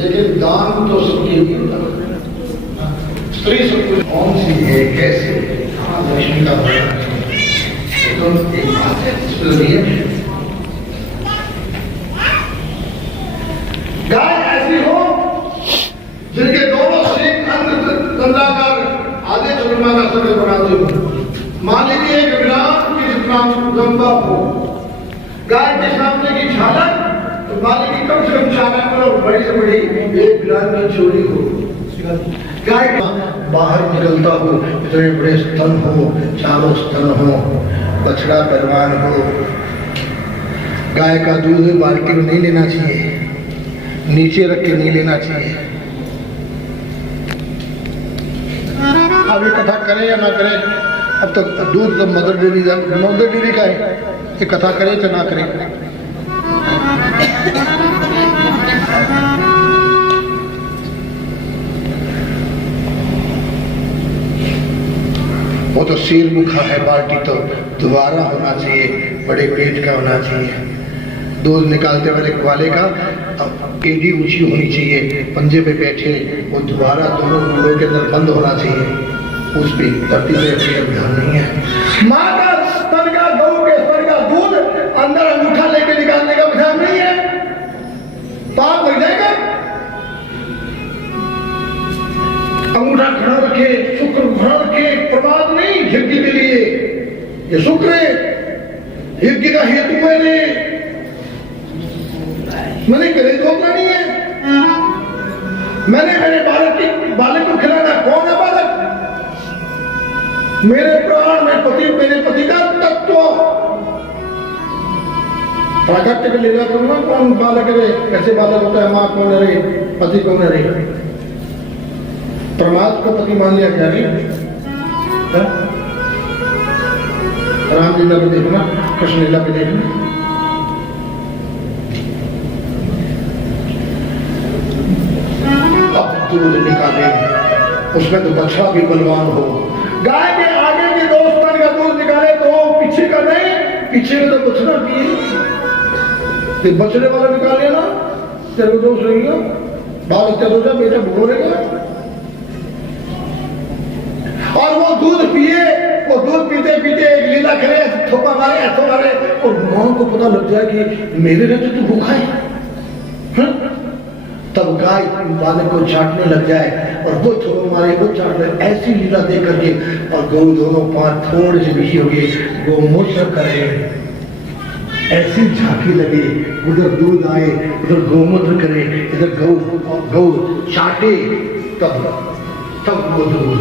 लेकिन दान तो सबके लिए होता है। स्त्री सब कुछ कौन सी है, कैसे, हाँ लक्ष्मी का वर्णन है, तो एक बात है इसलिए गाय ऐसी हो जिनके दोनों सींग दंडाकार आधे चंद्रमा का शक्ल बनाते हो। मान लीजिए एक विराट की जितना लंबा हो, गाय के सामने की झालक तो मालिक की कम से कम 4 अंगुल और बड़ी से बड़ी एक विराट की चोरी हो। गाय बाहर निकलता हो, इतने बड़े स्तन हो, चारों स्तन हो, बछड़ा पहलवान हो। गाय का दूध बाल्टी में नहीं लेना चाहिए, नीचे रख के नहीं लेना चाहिए। अब ये कथा करें या ना करें, अब तक तो दूध तो मदर डेयरी का है, ये कथा करें या ना करें। वो तो सिर मुखा है, बाल्टी तो दोबारा होना चाहिए, बड़े पेट का होना चाहिए। दूध निकालते वाले का एडी ऊंची होनी चाहिए, पंजे पे बैठे, वो दोबारा दोनों गुड़ों के अंदर बंद होना चाहिए। उस पर धरती पे ध्यान नहीं है। माँ का स्तन का, गऊ के स्तन का दूध अंदर अंगूठा लेके निकालने का विधान नहीं है, पाप हो जाएगा। अंगूठा खड़ा रखे, शुक्र खड़ा रखे, प्रमाद नहीं यज्ञ के लिए, ये शुक्र है, यज्ञ का हेतु मैंने करे धोखा नहीं है। मैंने मेरे बालक को खिलाना, कौन है बालक? मेरे प्राण में पति, मेरे पति का तत्व। प्राकट्य का लीला करूंगा, कौन बालक है, कैसे बालक होता है, माँ कौन है रे, पति कौन है रे। प्रमाद को पति मान लिया क्या रे? रामलीला पे देखना, कृष्ण लीला पे देखना। दूध निकाले, उसमें तो बछड़ा भी बलवान हो। गाय के आगे के 2 स्तन का दूध निकाले तो पीछे का नहीं, पीछे में तो बछड़ा पिए। बछड़े वाला निकाल लिया ना, तेरे को दोष रहेगा, बाल इत्यादि हो जाए, बेटा भूलो रहेगा। और वो दूध पिए, वो दूध पीते पीते एक लीला करे, थोपा मारे, ऐसा मारे, और मां को पता लग जाए कि मेरे रहते तू भूखा है। तब गाय बालक को चाटने लग जाए और वो थोड़ा मारे, वो चाट ले, ऐसी लीला दे करके। और गौ दोनों पांव थोड़े से बिछी होगी, गौमूत्र करे, ऐसी झांकी लगे, उधर दूध आए, उधर गौमूत्र करे, इधर गौ चाटे, तब वो दूध,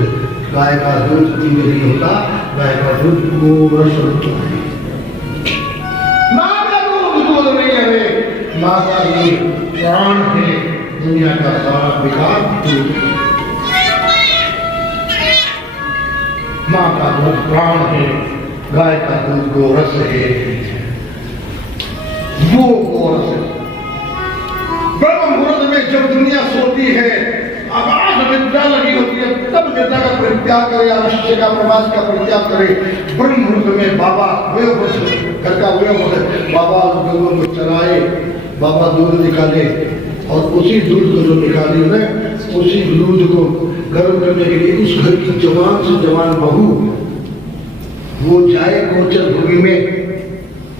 गाय का दूध नहीं होता, गाय का दूध गोरस होता है। माँ का दूध नहीं है, माँ का दूध प्राण है, दुनिया का सारा विकार दूध। माँ का दूध प्राण है, गाय का दूध गोरस है, वो गोरस है। ब्रह्म मुहूर्त में जब दुनिया सोती है, आकाश निद्रा लगी होती है, तब निद्रा का परित्याग करे, अवश्य का प्रवास का परित्याग करे। ब्रह्म मुहूर्त में बाबा घर का बाबा गऊ को चलाए, बाबा दूध निकाले, और उसी दूध को जो निकाली ना, उसी दूध को गर्म करने के लिए उस घर की जवान से जवान बहू वो जाए गोचर भूमि में,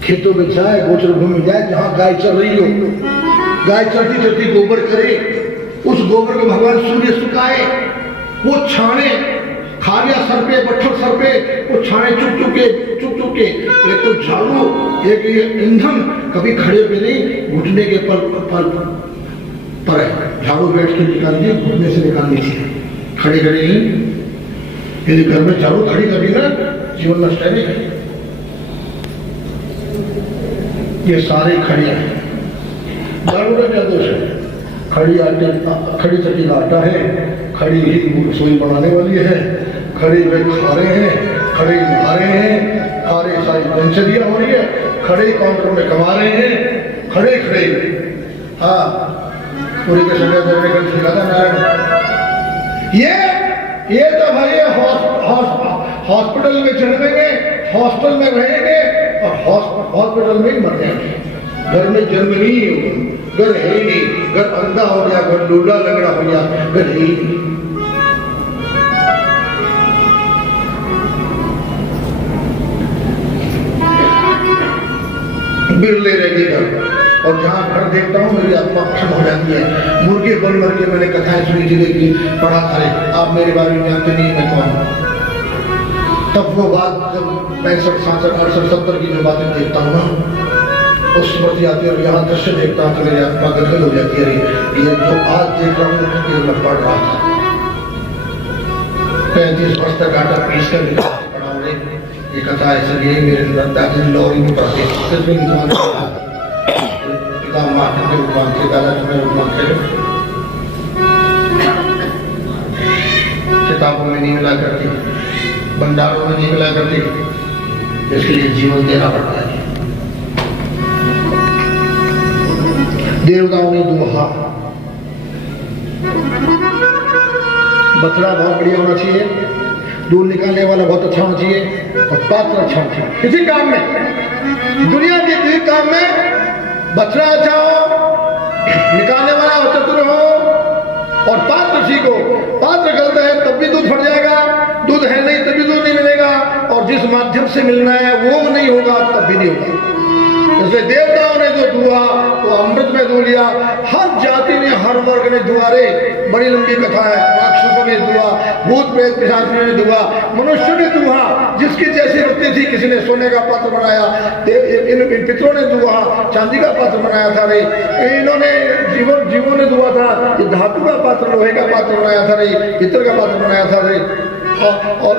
खेतों में जाए, गोचर भूमि में जाए जहां गाय चल रही हो। गाय चलती चलती गोबर करे, उस गोबर को भगवान सूर्य सुखाए, वो छाने, खालिया सर पे, बट्ठल सर पे, वो छाने चुप चुप के। एक तो झाड़ू, एक ये ईंधन, कभी खड़े पे नहीं, घुटने के पर है। झाड़ू बैठ के निकालिए, घुटने से निकाल लीजिए, खड़े खड़े नहीं। यदि घर में झाड़ू खड़ी करी ना, जीवन नष्ट है नहीं। ये सारे खड़ी हैं, झाड़ू का क्या दोष है? खड़ी चटी का आटा है, खड़ी ही रसोई बनाने वाली है, खड़े लोग खा रहे हैं, खड़े नहा रहे हैं, सारे सारी दिनचर्या हो रही है, खड़े काउंटर में कमा रहे हैं, खड़े। हाँ, पूरी के समय सिखाता नारायण। ये तो भाई हॉस्पिटल में चढ़ेंगे, हॉस्टल में रहेंगे और हॉस्पिटल में ही मर जाएंगे। घर में जन्म नहीं हो, घर है ही नहीं, घर अंधा हो गया, घर लूला लंगड़ा हो गया, घर है ही नहीं। बिरले रह गए घर, और जहाँ घर देखता हूँ मेरी आत्मा प्रसन्न हो जाती है। मुर्गे बन मर के मैंने कथाएं सुनी थी, लेकिन पढ़ा था, आप मेरे बारे में जानते नहीं मैं कौन हूँ। तब वो बात जब 65, 67, 68, 70 की जो बातें देखता हूँ ना, उस स्मृति आती है, और यहाँ दृश्य देखता हूँ तो मेरी आत्मा गदगद हो जाती है। ये जो आज देख रहा हूँ ये मैं पढ़ रहा था, 35 वर्ष तक आटा पीस कर पढ़ा हूँ। ये कथा ऐसे यही मेरे दादी लोग में पढ़ते, पिता माँ के रूप मांगते, दादा के रूप मांगते, किताबों में नहीं मिला करती, भंडारों में नहीं मिला करती, इसके लिए जीवन देना पड़ता है। देवताओं ने दुहा, बछड़ा बहुत बढ़िया होना चाहिए, दूध निकालने वाला बहुत अच्छा होना चाहिए, और पात्र अच्छा होना चाहिए। किसी काम में, दुनिया के किसी काम में बछड़ा अच्छा हो, निकालने वाला चतुर हो, और पात्र सीखो। पात्र गलत है तब भी दूध फट जाएगा, दूध है नहीं तभी दूध नहीं मिलेगा, और जिस माध्यम से मिलना है वो नहीं होगा तब भी नहीं होगा। जैसे देवताओं ने जो दुआ वो अमृत में धो लिया, हर जाति ने, हर वर्ग ने दुआ, रे बड़ी लंबी कथा है। राक्षसों ने दुआ, भूत प्रेत पिशाचियों ने दुआ, मनुष्य ने दुआ, जिसकी जैसी वृत्ति थी, किसी ने सोने का पात्र बनाया, इन पितरों ने दुआ चांदी का पात्र बनाया था, रे इन्होंने जीवों ने दुआ था, ये धातु का पात्र, लोहे का पात्र बनाया था, रे पितर का पात्र बनाया था, रे और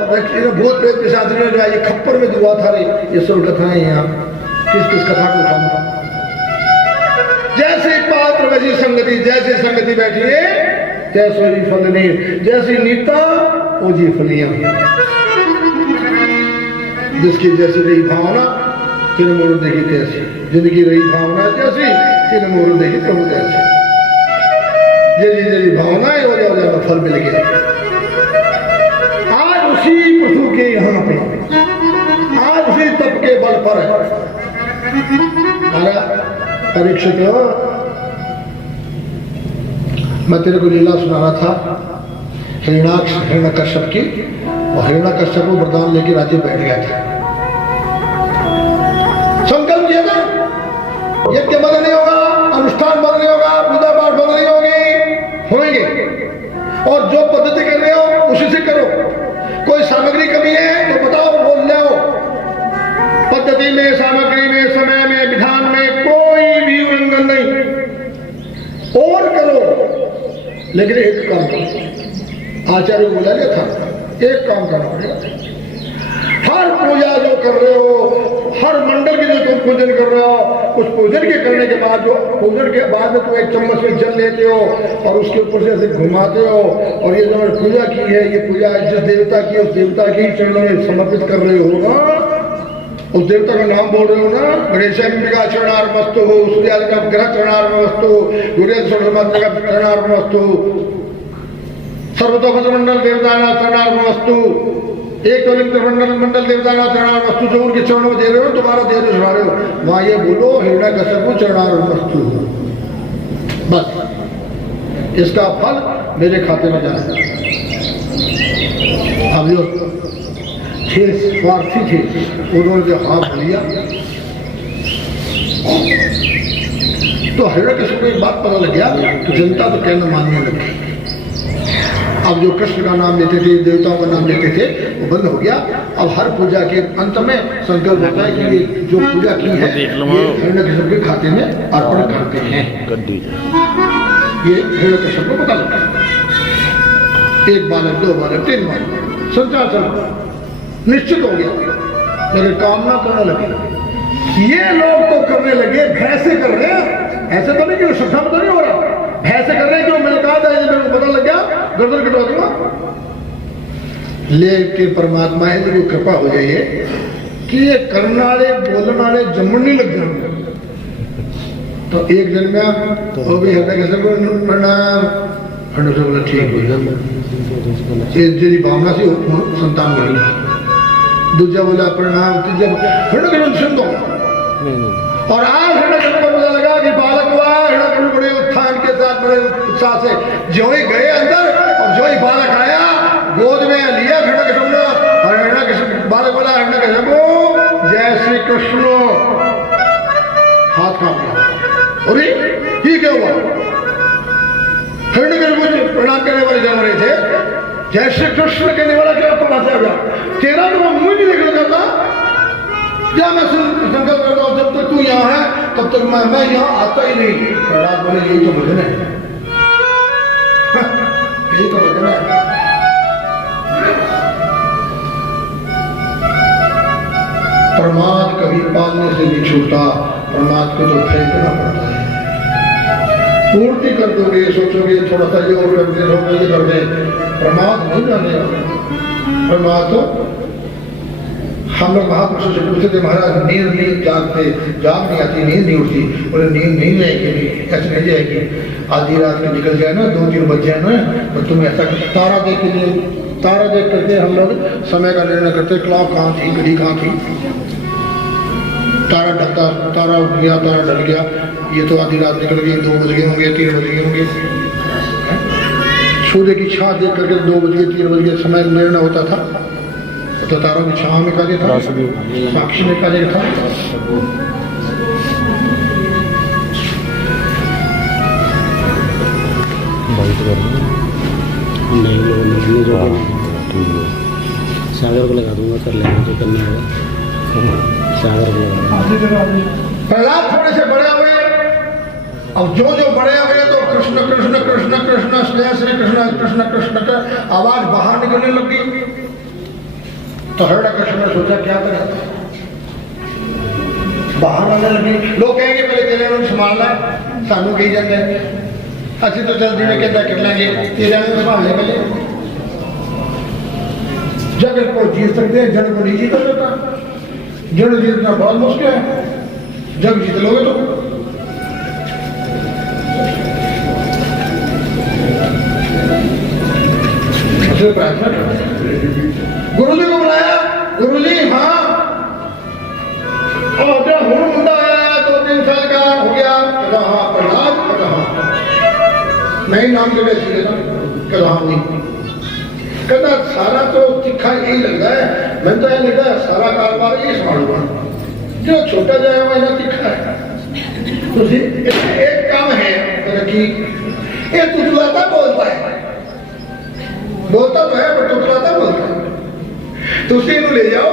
भूत प्रेत पिशाचियों ने ये खप्पर में दुआ था, रे ये सब कथाएं यहाँ किस किस कथा को उठाऊं। जैसे पात्र वैसी संगति, जैसे संगति बैठी है तैसो ही फल नहीं, जैसी नीता वो जी फलियां, जिसकी जैसी रही भावना तिन मोर देखी तैसी, जिंदगी रही भावना जैसी तिन मोर देखी प्रभु तैसी। जैसी जैसी भावना है वो जाओ फल मिल गया। आज उसी पशु के यहाँ पे, आज उसी तप के बल पर है। परीक्षित हो, मैं तेरे को लीला सुना रहा था हिरण्यकश्यप की, और हिरण्यकश्यप को वरदान लेके राज्य बैठ गया था। संकल्प किया था यज्ञ बंद नहीं होगा, अनुष्ठान बंद नहीं होगा, पूजा पाठ बंद नहीं होंगे, और जो पद्धति कर रहे हो उसी से करो। कोई सामग्री कमी है तो बताओ, बोल ले आओ। पद्धति में, सामग्री में, समय में, विधान में कोई भी उल्लंघन नहीं, और करो। लेकिन एक काम करो, आचार्य को बुला लिया था, एक काम करना पड़ेगा। हर पूजा जो कर रहे हो, हर मंडल की जो तुम पूजन कर रहे हो, उस पूजन के करने के बाद, जो पूजन के बाद में तुम एक चम्मच में जल लेते हो और उसके ऊपर से ऐसे घुमाते हो, और ये जो पूजा की है, ये पूजा जिस देवता की, उस देवता के ही चरणों में समर्पित कर रहे हो ना, उस देवता का नाम बोल रहे हो ना। गणेशांबिका चरणार्पणमस्तु, सूर्यादि का ग्रह चरणार्पणमस्तु, सूर्य का चरणार्पणमस्तु, सर्वतोपत्र मंडल देवताना चरणार्पणमस्तु, एक मंडल देवताना चरणार्पणमस्तु, जो उनके चरणों में दे रहे हो, तुम्हारा दे रहे हो, वहां ये बोलो हिरण्यकश्यप चरणार्पणमस्तु, बस इसका फल मेरे खाते में जाएगा। अब जो थे स्वार्थी थे, उन्होंने जो हाथ लिया तो हिरण्यकश्यप को एक बात पता लग गया कि जनता तो कहना मानने लगी। अब जो कृष्ण का नाम लेते थे, देवताओं का नाम लेते थे, वो बंद हो गया। अब हर पूजा के अंत में संकल्प होता है कि ये जो पूजा की है ये हिरण्यकश्यप के खाते में अर्पण करते हैं। ये हिरण्यकश्यप को पता लगा। एक बालक, 2 बालक, 3 बालक, संचार चल निश्चित हो गया, मेरे कामना करने लगे। ये लोग तो करने लगे, भय से कर रहे हैं, ऐसे तो नहीं कि श्रद्धा तो नहीं हो रहा, भय से कर रहे हैं कि वो मैंने कहा था, मेरे को पता लग गया गर्दन कटवा दूंगा। लेके परमात्मा है तो कृपा हो जाइए कि ये करने वाले, बोलने वाले जमन नहीं लग जाएंगे। तो एक दिन में वो भी हिरण्यकश्यप प्रणाम, हिरण्यकश्यप बोला ठीक हो जाए, तेरी भावना से संतान बनी। दूसरा बोला प्रणाम, तीसरा हिरण्यकश्यप सुन दो, और आज हिरण्यकश्यप बोला लगा कि बालक हुआ हिरण्यकशिपु बड़े उत्थान के साथ बड़े उत्साह से जो ही गए अंदर और जो ही बालक आया गोद में लिया हिरण्यकशिपु ने और हिरण्यकशिपु बालक बोला हिरण्यकशिपु जय श्री कृष्ण हाथ कांप गया। अरे ये क्या हुआ? हिरण्यकशिपु प्रणाम करने वाले जम रहे थे जय श्री कृष्ण कहने वाला क्या पता चल गया तेरा तो मुंह नहीं निकल करता क्या मैं संकल्प करता हूं जब तक तू यहाँ है तब तक मैं यहाँ आता ही नहीं। प्रहलाद बोले यही तो भजन है यही तो भजन है। प्रमाद कभी पालने से नहीं छूटा प्रमाद को तो फेंकना पड़ता है। पूर्ति कर दोगे सोचोगे थोड़ा सा ये और कर दे ये कर दे प्रमाद नहीं जाने प्रमाद तो हम लोग महापुरुषों से पूछते थे महाराज नींद नहीं जागते जाग नहीं आती नींद नहीं उठती बोले नींद नहीं जाएगी ऐसे नहीं जाएगी आधी रात में निकल जाए ना 2-3 बज जाए ना तो तुम ऐसा तारा देख करके हम लोग समय का निर्णय करते क्लॉक कहाँ थी घड़ी कहाँ थी तारा ढकता तारा उठ गया तारा ढल गया ये तो आधी रात निकल गई 2 बज गए होंगे 3 बज गए होंगे। सूर्य की छाँ देख करके 2 बज गए 3 बज गए समय निर्णय होता था तो तारों की छाँव में कार्य था साक्षी में कार्य था। सागर को लगा दूंगा कर लेंगे जो करना होगा सागर को लगा। प्रहलाद थोड़े से बड़े हुए अब जो बड़े हुए तो कृष्ण कृष्ण कृष्ण कृष्ण श्री श्री कृष्ण कृष्ण कृष्ण का आवाज बाहर निकलने लगी तो हिरण्यकशिपु ने सोचा क्या करें बाहर आने लगी लोग कहेंगे पहले तेरे को संभालना सानू कही जाते हैं अच्छी तो जल्दी में कहता कर लेंगे तेरे को संभालने के लिए जगत को जीत सकते हैं जड़ को नहीं जीता जाता जड़ जीतना बहुत मुश्किल है जग जीत लोगे तो प्रार्थना गुरुजी को बुलाया गुरुजी हाँ और जब मुंडा आया 2-3 साल का हो गया हाँ प्रहलाद हाँ नहीं नाम के वैसे हाँ नहीं कहता सारा तो तिखा यही लगता है मैं तो यह लगता है सारा कारोबार यही संभालूंगा जो छोटा जाए वो इतना तिखा है तो एक काम है कि ये तुतलाता बोलता है बोलता तो है पर तुतलाता बोलता है तो उसे ले जाओ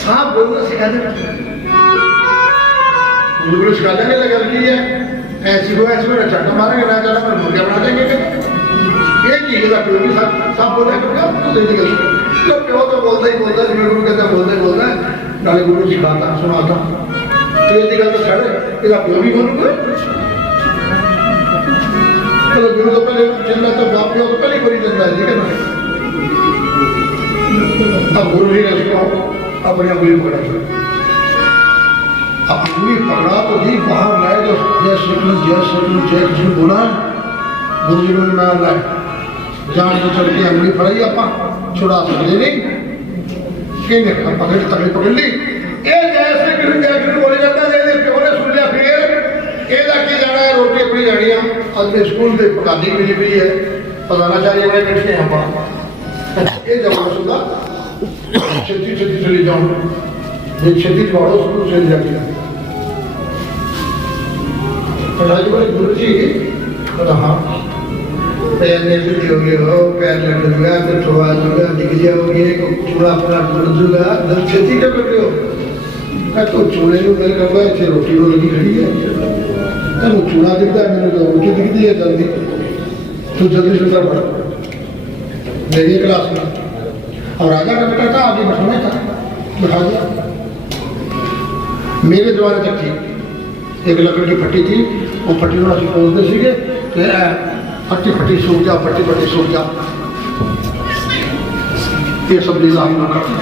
सांप बोलना सिखा देना सिखा देंगे लगा की है ऐसी हो चट्टा मारेंगे ना चढ़ा पर मुर्गा बना देंगे एक चीज का प्यो भी सांप बोला प्यो तो बोलता ही बोलता जिम्मे गुरु कहता बोलता है नाले गुरु सिखाता सुनाता तो ये गल तो छड़ इसका प्यो भी बोलूंगा तो गुरु तो पहले चलना तो बाप प्यो तो पहले बड़ी चलता है ठीक है ना अब गुरु जी ने उसको अपनी अंगुली पकड़ा अब अंगुली पकड़ा तो जी बाहर लाए तो जय श्री कृष्ण बोला गुरु जी ने मैं लाए जान को चढ़ के अंगुली फड़ाई अपा छुड़ा सकते नहीं कि पकड़ ली ये जय श्री कृष्ण बोले जाता है प्यो ने सुन लिया फिर ये जाके जाना है रोटी अपनी जानी है आज स्कूल से पकानी मिली हुई है प्रधानाचार्य बड़े बैठे हैं आप ये जब सुना छेती चली जाऊं छेती जोड़ो स्कूल चली जाती है पढ़ाई बोले गुरु जी हाँ पैर ने फिर हो गए हो पैर लग गया फिर थोड़ा दूंगा दिख जाओगे चूड़ा अपना दूर दूंगा दर छेती कर रहे हो तो चूड़े को मेरे कर रहा है रोटी को लगी खड़ी है वो चूड़ा दिखता है मैंने तो रोटी दिखती है जल्दी तो जल्दी से पढ़ मेरी क्लास में और राजा का बेटा था आगे बैठाना था बैठा दिया मेरे द्वारे तक थी एक लकड़ी की फट्टी थी वो फट्टी थोड़ा सी खोलते सीखे फट्टी सूख जा फट्टी सूख जा ये सब लीला हम लोग करते हैं।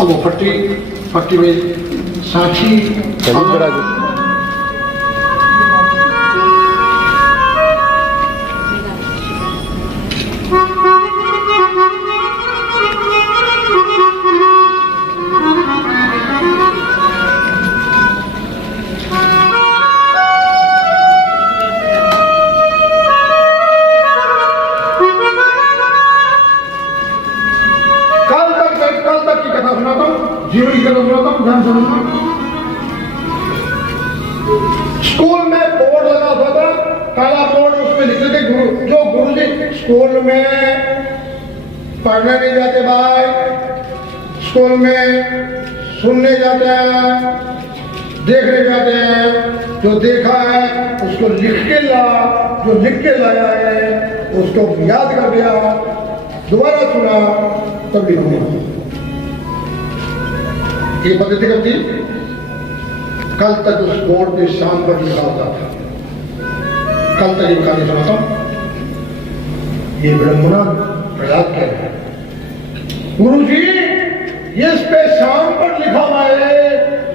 अब वो फट्टी में साक्षी जीवन की कदर सुनाता हूँ, ध्यान समझना। स्कूल में बोर्ड लगा हुआ था, काला बोर्ड, उसमें लिखते थे गुरु जी स्कूल में पढ़ने नहीं जाते भाई, स्कूल में सुनने जाते हैं, देखने जाते हैं, जो देखा है उसको लिख के ला, जो लिख के लाया है उसको याद कर दिया, दोबारा सुना तब लिखूंगा। ये पद्धति कब थी? कल तक उस बोर्ड पे शाम पर लिखा होता था, कल तक ये कहानी सुनाता हूं। ये ब्रह्मणा प्रहलाद कह रहे हैं, गुरु जी ये इस पे शाम पर लिखा हुआ है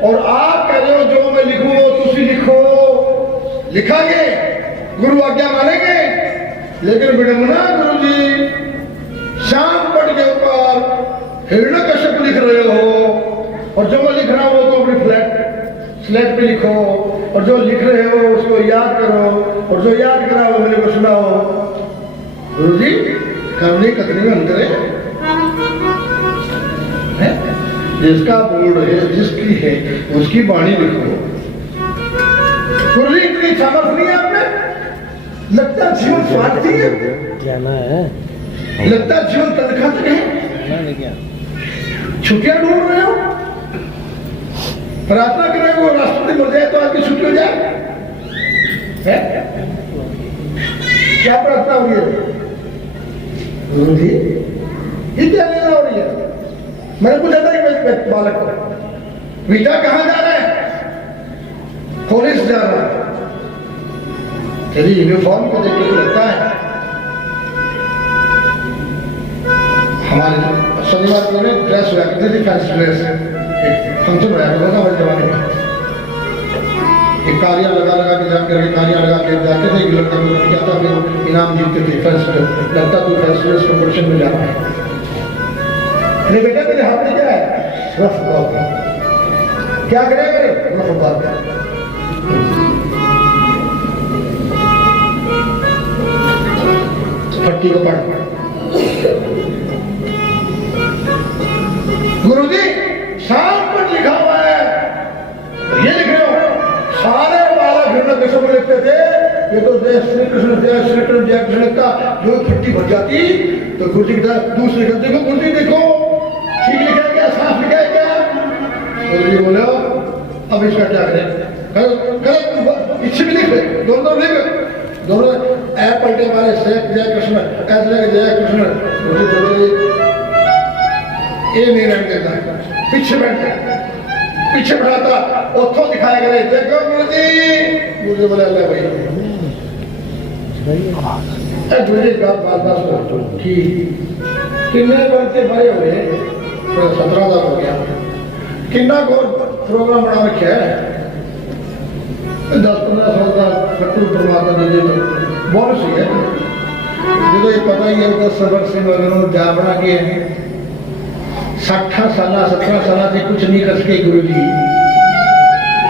और आप कह रहे हो जो मैं लिखूं वो तुसी लिखो, लिखांगे, गुरु आज्ञा मानेंगे, लेकिन विडंबना गुरु जी शाम पट के ऊपर हिरण्यकश्यप लिख रहे हो, और जो मैं लिख रहा हूं वो तो अपनी स्लेट पे लिखो, और जो लिख रहे हो उसको याद करो, और जो याद करा वो मेरे को सुनाओ। गुरु जी करनी कतनी में अंतर है, जिसका बोर्ड है, जिसकी है उसकी वाणी लिखो। गुरु जी इतनी सामर्थ्य नहीं है आपने, लगता जीवन स्वार्थी है, जाना है, लगता जीवन तनख्वाह तक है, छुट्टियां ढूंढ रहे हो, प्रार्थना कर रहे हो राष्ट्रपति मर जाए तो आपकी छुट्टी हो जाए, है? क्या प्रार्थना हो रही है? गुरु जी ये क्या लेना हो रही है? मैंने पूछा था कि बालक को बेटा कहां जा रहा है? पुलिस जा रहा है। तेरी यूनिफॉर्म को देख के लगता है हमारे शनिवार को ड्रेस हुआ करती थी, फैंसी ड्रेस, फंक्शन हुआ करता था हमारे जमाने में। एक कारिया लगा के जाकर कारिया लगा के जाते थे, एक लड़का को क्या था, फिर इनाम जीतते थे, फर्स्ट लगता तो फर्स्ट ड्रेस कॉम्पिटिशन में जा रहा है। अरे बेटा तेरे हाथ में क्या है? रफ बात। क्या करेगा? रफ बात। पट्टी को पढ़। गुरुजी शाम पर लिखा हुआ है, ये लिख रहे हो, सारे बालक हिरण्यकश्यप को लिखते थे, ये तो जय श्री कृष्ण जय श्री कृष्ण जय कृष्ण लिखता, जो पट्टी भर जाती तो गुरुजी की दूसरे कहते देखो गुरुजी देखो ठीक लिखा है क्या, साफ लिखा है क्या? गुरुजी बोले अब इसका क्या करें? गलत इच्छा भी लिख दोनों लिख दोनों ऐ पलटे वाले जय कृष्ण ऐसे जय कृष्ण, ये नहीं रहने देता, पीछे बैठता, पीछे बैठाता, उतो दिखाया करे देखो गुरुजी, गुरुजी बोले अल्लाह भाई गुरुजी का बात ठीक किन्ने बनते बड़े हुए 17 का हो गया, किन्ना को प्रोग्राम बना रखे है 10-15 साल का कट्टू परमात्मा दे दे तो बोनस ही है। जो ये पता ही है 10 वर्ष से वगैरह जा बना के 60 साल 17 साल से कुछ नहीं कर सके गुरु जी,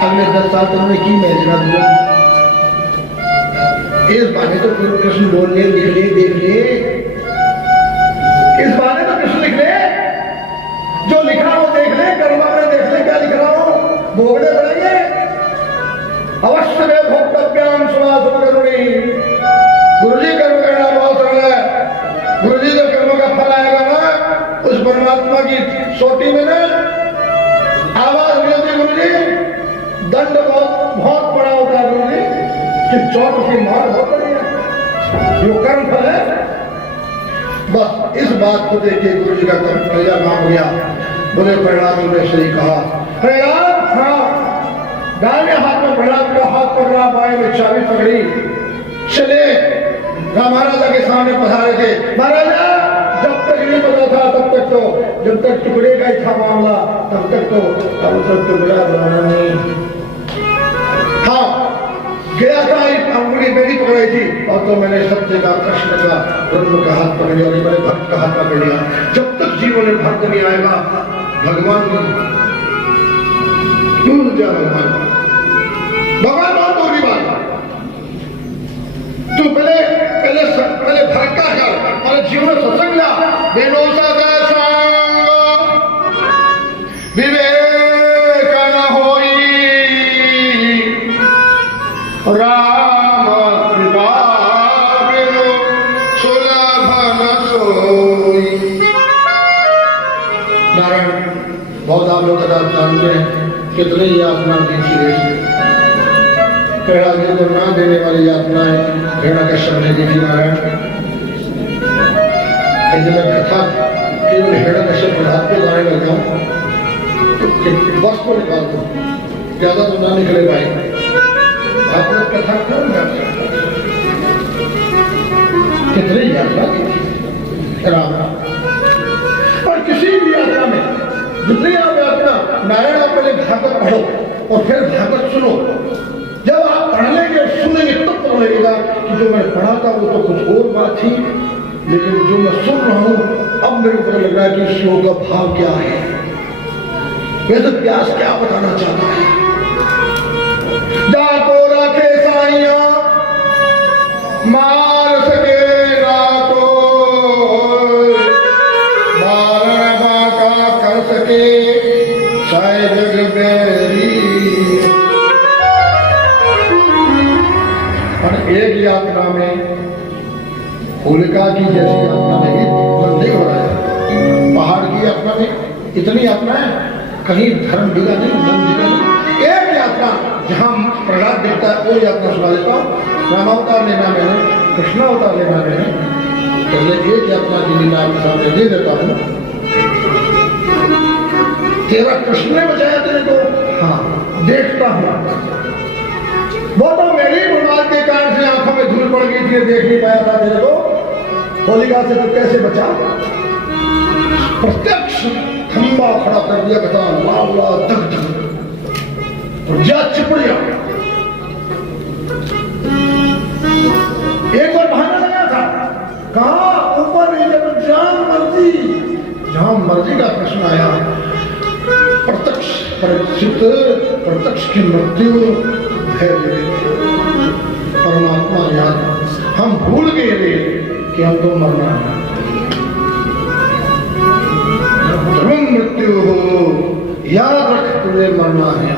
अगले 10 साल तो उन्हें की मैजना दूंगा। इस बहाने तो गुरु कृष्ण बोल ले, लिख ले, देख ले, इस बहाने तो कृष्ण लिख ले, जो लिखा वो देख ले, कर्मा में देख ले क्या लिख रहा हूं, भोगने पड़ेंगे। अवश्य में भोक्तव्याम समासम करुणी, गुरुजी कर्म करना बहुत सरल है, गुरुजी जो कर्म का फल आएगा ना उस परमात्मा की सोटी में ना आवाज मिलती गुरुजी, दंड बहुत बड़ा होता है गुरुजी, कि चोट की मार बहुत बड़ी है, जो कर्म फल है। बस इस बात को देखिए गुरुजी का कल्याण काम हो गया। बोले प्रहलाद ने सही कहा, प्रहलाद हाँ, दाहिने हाथ में प्रहलाद का हाथ पकड़ा, बाएं में चाबी पकड़ी, चले राम महाराजा के सामने पधारे थे। महाराजा जब तक नहीं पता था तब तक तो, जब तक टुकड़े का ही था मामला तब तक तो, अब तक टुकड़ा बनाना नहीं। हाँ गया था, एक अंगुली मेरी पकड़ाई थी, और तो मैंने सत्य का कृष्ण का ब्रह्म का हाथ पकड़ लिया, मैंने भक्त का हाथ पकड़ लिया। जब तक जीवन में भक्त नहीं आएगा भगवान क्यों जा भगवान बहुत होगी बात। तू पहले भक्त का कर, पहले जीवन में सत्संग ला, विवेक बहुत आप लोग अदा जानते हैं कितने यातना दी थी रेस में। कड़ा जी को ना देने वाली यातनाएं भेड़ा कश्यप ने दी थी नारायण। मैं कथा केवल भेड़ा कश्यप पर हाथ पे गाने लग जाऊं तो बस को निकाल दो, ज्यादा तो ना निकले भाई। आपने कथा कौन करता कितनी यात्रा की थी राम। और किसी भी यात्रा में जितनी आप यात्रा नारायण आप पहले भागवत पढ़ो और फिर भागवत सुनो। जब आप पढ़ लेंगे और सुनेंगे तब तो लगेगा कि जो मैं पढ़ा था वो तो कुछ और बात थी, लेकिन जो मैं सुन रहा हूं अब मेरे को पता लग रहा है कि श्लोक का भाव क्या है, वैसे व्यास क्या बताना चाहता है। जाको रखे साइया मार सके रातो, मारण बाका कर सके शायद जग बेरी। और एक यात्रा में होलिका की जैसी यात्रा में भी नहीं हो रहा है। पहाड़ की यात्रा में इतनी यात्रा है, कहीं धर्म दिगा नहीं, मन दिगा नहीं। एक यात्रा जहां प्रहलाद देखता है वो यात्रा सुना देता हूँ। रामावतार लेना मैंने, कृष्णावतार लेना मैंने, पहले एक यात्रा की लीला आपके सामने दे देता हूँ। तेरा कृष्ण ने बचाया तेरे को, हाँ देखता हूँ। वो तो मेरी बीमार के कारण से आंखों में धूल पड़ गई थी, देख नहीं पाया था तेरे को। होलिका से तो कैसे बचा? प्रत्यक्ष खंबा खड़ा कर दिया, कथा लावला धक धक और जा चिपड़िया। एक बार बहाना लगा था, कहा ऊपर नहीं जब जहां मर्जी का प्रश्न आया, प्रत्यक्ष परीक्षित प्रत्यक्ष की मृत्यु परमात्मा याद। हम भूल गए थे कि हमको मरना है। जब मृत्यु हो याद रख तुझे मरना है।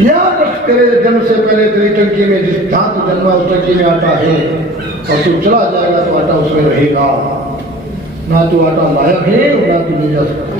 याद रख तेरे जन्म से पहले तेरी टंकी में जिस धातु जन्मा उस टंकी में आटा है, और तू चला जाएगा तो आटा उसमें रहेगा। ना तू आटा लाया है ना तू ले जा सकता।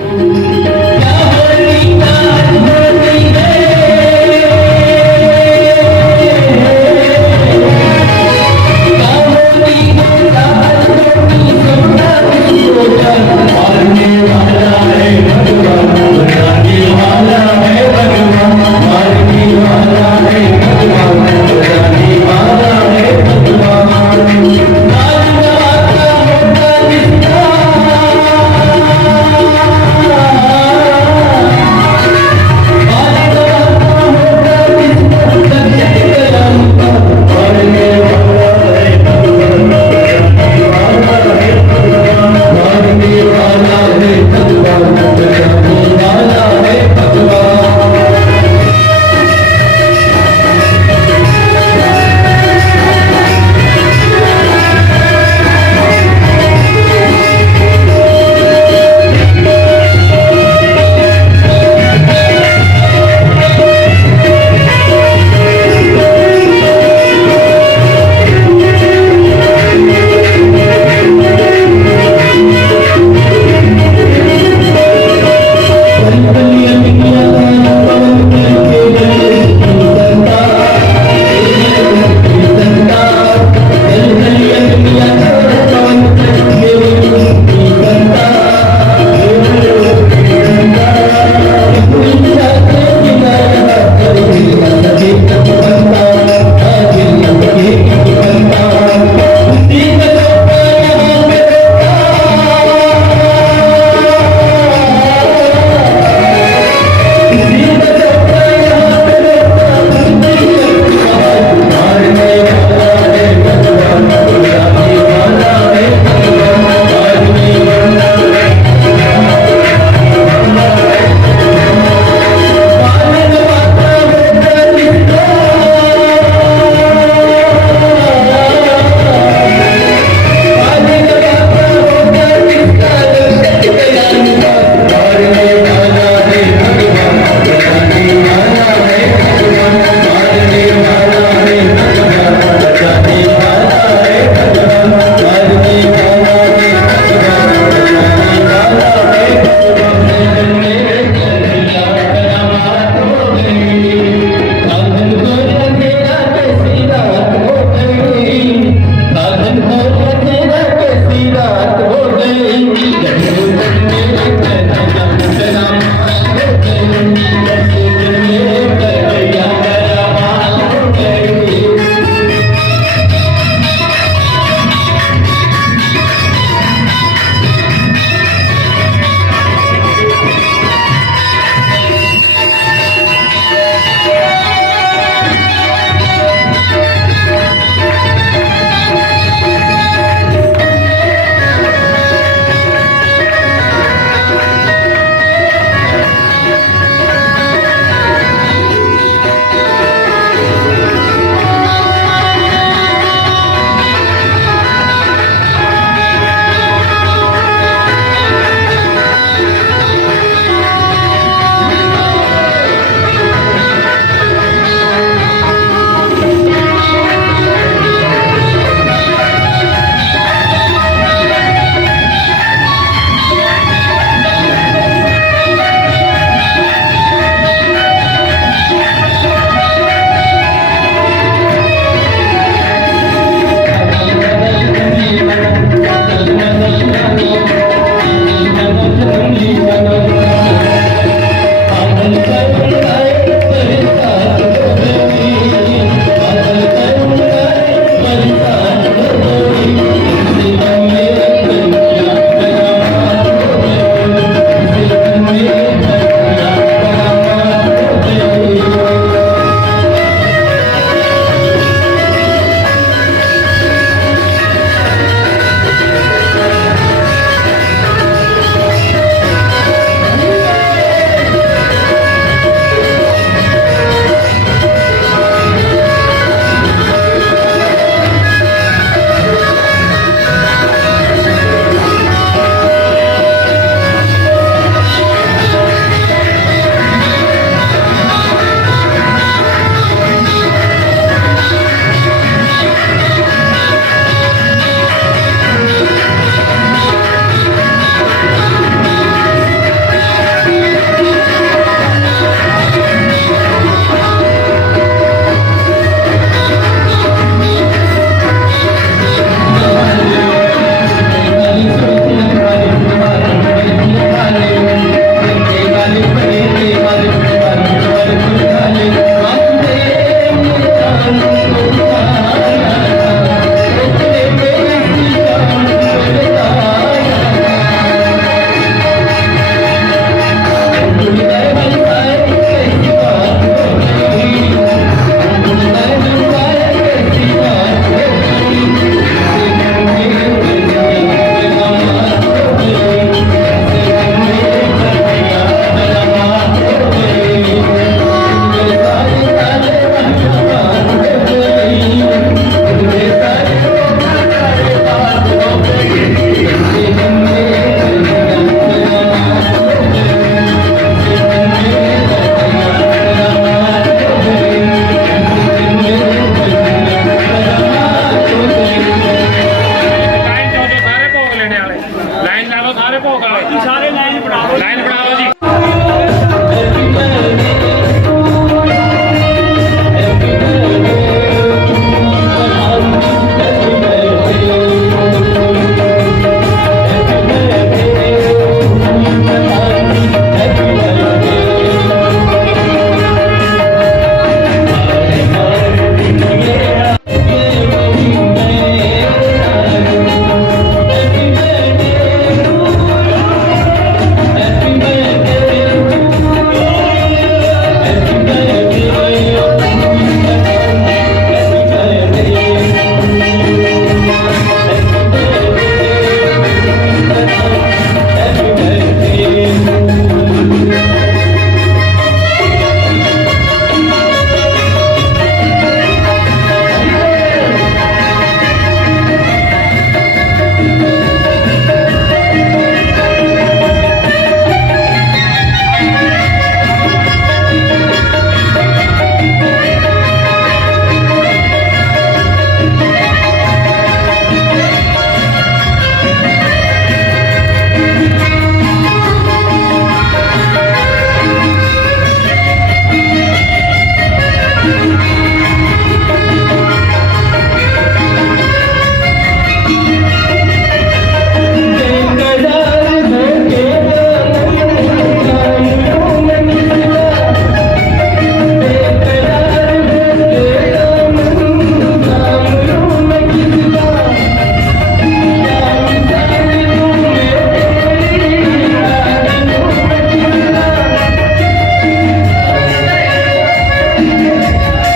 लाइन बढ़ाओ जी।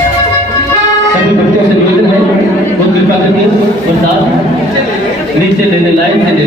सभी बच्चों से निवेदन है वो कृपा करके प्रसाद नीचे लेने लाइन से ले